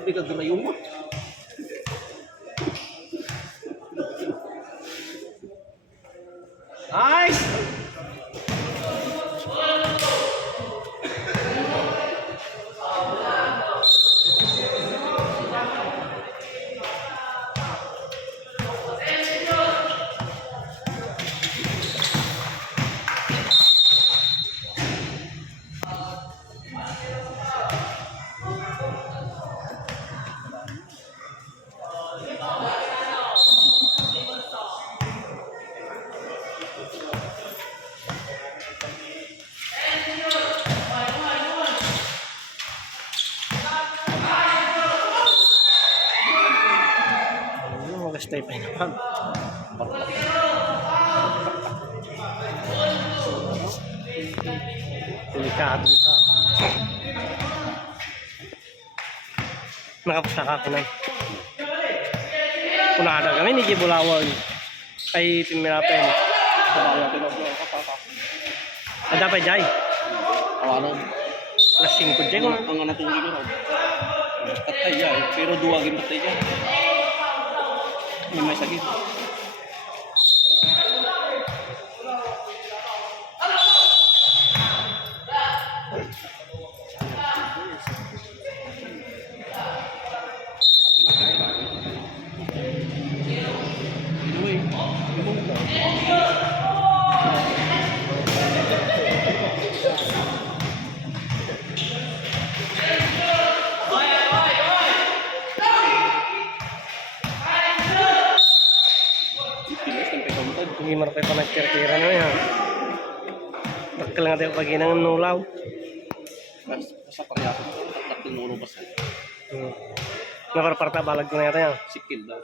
Bigat na yung mo. Nice! Stay pa naman. Delikado ito. Nakapasaka ko na. Punada kami ni Gibulawan. Ay pimirapin. Ada pa jay. Awanon. Alas 5 jay ko. Ang natunggi ko. Patay yan. Pero duwagin patay yan. May sakit. Hindi marapay pa nagkira-kira na yan. Bakal nga tayo pag inang nulaw. Sa parehas ko. Tatlong nulo pa sa. Nakarparta balag ko na yata yan. Sikil daw.